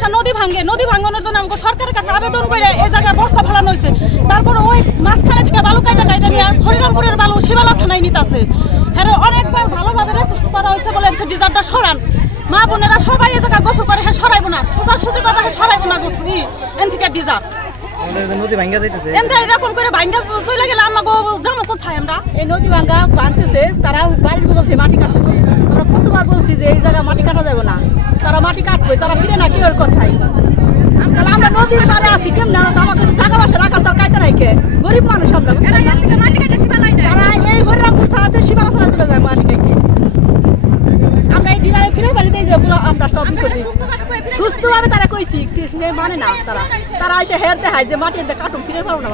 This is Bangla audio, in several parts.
সমস্যা নদী ভাঙানোর জন্য আমাকে সরকারের কাছে আবেদন করে এই জায়গায় বস্তা ফেলানো হয়েছে। তারপর ওই মাঝখানে থেকে বালু কাইটা নিয়ে হরিরামপুরের বালু শিবালা থানায় নিতে আছে। হ্যাঁ অনেকবার ভালোভাবে রেকোয়েস্ট করা হয়েছে বলে ডিজারটা সরান, মা বোনেরা সবাই এই জায়গায় গোসল করে, হ্যাঁ সরাইব না, সুতি কথা সরাইব না গোসল এন থেকে ডিজার নদী ভাঙ্গা যাইতেছে। এরকম করে ভাঙ্গা চলে গেলে আমাকে যাবো কোথায়? আমরা এই নদী ভাঙ্গা বাঁধতেছে, তারা বাড়ির বলছে মাটি কাটতেছে। আমরা কতবার বলছি যে এই জায়গা মাটি কাটা যাবে না, তারা মাটি কাটবে, তারা ফিরে না কি ওর কথাই। আমরা নদীর পারে আছি, কেমন আমাকে জায়গা বাসা রাখার তার কাইতে রাখে গরিব মানুষ আমরা, তারা এই হরিরামপুর থানাতে সীমানা ফেলা চলে যায় মাটি কাটে। আমরা এই দিনারে ফিরে বাড়িতে আমরা সব করছি সুস্থভাবে, তারা কইছি মানে না, তারা এসে হেরতে হয় যে মাটি কাটুন ফিরে পাবো না।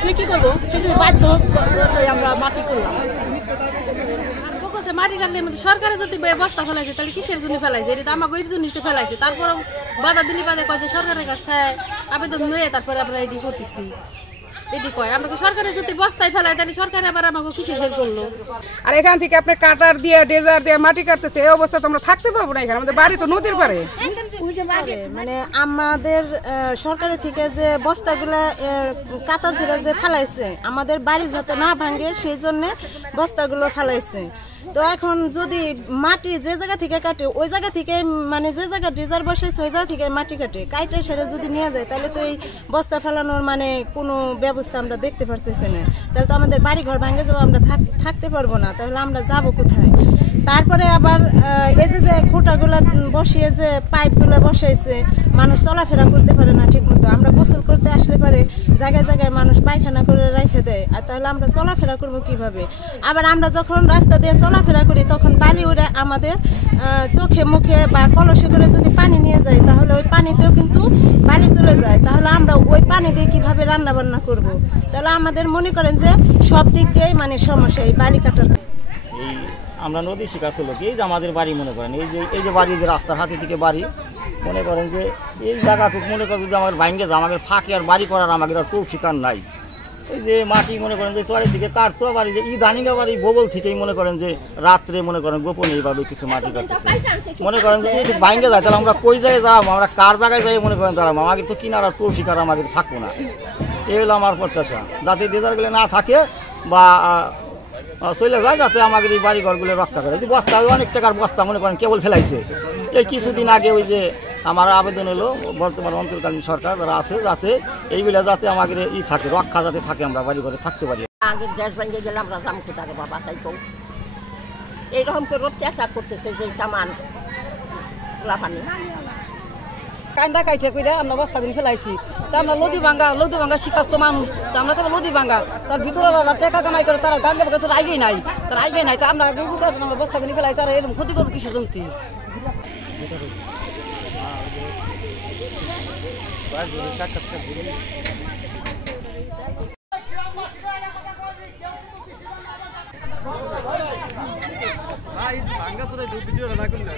তুমি কি করবো? বাধ্য আমরা মাটি করলাম। মাটি কাটলে সরকারে যদি ব্যবস্থা ফেলাইছে তাহলে কিসের জন্য ফেলাইছে? এটা আমাকে এর জন্য ফেলাইছে। তারপর বাধা দিলি বাদে কয় যে সরকারের কাছে আবেদন নিয়ে তারপরে আমরা এটি করতেছি। এটি কয় আমরা সরকারের যদি বস্তায় ফেলাই তাহলে সরকার আবার আমাকে কিসের হেল্প করলো? আর এখান থেকে আপনি কাটার দিয়ে ডেজার দিয়ে মাটি কাটতেছে, এই অবস্থা তো আমরা থাকতে পারবো না। এখানে আমাদের বাড়ি তো নদীর পারে। মানে আমাদের সরকারের থেকে যে বস্তাগুলা কাতার ধরে যে ফেলাইছে, আমাদের বাড়ি যাতে না ভাঙে সেই জন্য বস্তাগুলো ফেলাইছে। তো এখন যদি মাটি যে জায়গা থেকে কাটে ওই জায়গা থেকে, মানে যে জায়গা ডিজার বসাইছে ওই জায়গা থেকে মাটি কাটে সেরে যদি নিয়ে যায়, তাহলে তো এই বস্তা ফেলানোর মানে কোনো ব্যবস্থা আমরা দেখতে পারতেছি না। তাহলে তো আমাদের বাড়ি ঘর ভাঙে যাবো, আমরা থাকতে পারবো না, তাহলে আমরা যাব কোথায়? তারপরে আবার এই যে খুঁটাগুলা বসিয়ে যে পাইপগুলো বসাইছে, মানুষ চলাফেরা করতে পারে না ঠিক মতো। আমরা গোসল করতে আসলে পারে জায়গায় জায়গায় মানুষ পায়খানা করে রেখে দেয়, আর তাহলে আমরা চলাফেরা করবো কিভাবে? আবার আমরা যখন রাস্তা দিয়ে চলাফেরা করি তখন বালি উড়ে আমাদের চোখে মুখে বা কলসে করে যদি পানি নিয়ে যায়, তাহলে ওই পানিতেও কিন্তু বালি চলে যায়। তাহলে আমরা ওই পানি দিয়ে কিভাবে রান্না বান্না করব? তাহলে আমাদের মনে করেন যে সব দিক দিয়েই মানে সমস্যা এই বালি কাটার। আমরা নদী শিকারত লোক, এই যে আমাদের বাড়ি মনে করেন, এই যে বাড়ি, যে রাস্তার হাতে থেকে বাড়ি মনে করেন যে এই জায়গাটুকু মনে করেন যদি আমাদের ভাঙ্গে যায়, আমাদের ফাঁকে আর বাড়ি করার আমাদের আর তৌফিকার নাই। এই যে মাটি মনে করেন যে চরের দিকে কাটতো, আবার এই যে ইদানিঙ্গা বাড়ি বগল থেকেই মনে করেন যে রাত্রে মনে করেন গোপনে এইভাবে কিছু মাটি কাটতেছে। মনে করেন যে এই ভাঙ্গে যায়, তাহলে আমরা কই জায়গায় যাবো, আমরা কার জায়গায় যাই মনে করেন দাঁড়াবো, আমাকে তো কিনার আর তৌফিকার আমাদের থাকবো না। এই হলো আমার প্রত্যাশা, যাতে ডেজারগুলো না থাকে বা চলে যায়, যাতে আমাদের এই বাড়ি ঘরগুলো রক্ষা করে। এই বস্তা অনেক টাকার বস্তা মনে করেন কেবল ফেলাইছে। এই কিছুদিন আগে ওই যে আমার আবেদন হলো বর্তমান অন্তর্কালীন সরকার যারা আছে, যাতে এইগুলা যাতে আমাদের থাকে, রক্ষা যাতে থাকে, আমরা বাড়ি ঘরে থাকতে পারি। আগের দেশ ভেঙে গেলে আমরা জাম কোথায় বাবা, তাই তো এইরকম করে অত্যাচার করতেছে যে তামান লাফানি কান্দা কাইছে কইরা আমরা বস্তা দিন ফেলাইছি। তা আমরা নদী ভাঙ্গা শিকাস্ত মানুষ, তা আমরা তো নদী ভাঙ্গা তার ভিতরে টাকা কামাই করে তারা গাঙ্গে ভাগে তোর আইগেই নাই, তার আইগেই নাই। তা আমরা আমরা বস্তা কিনে ফেলাই, তারা এরকম ক্ষতি করবো কিছু জন্তি। ভিডিও না করলে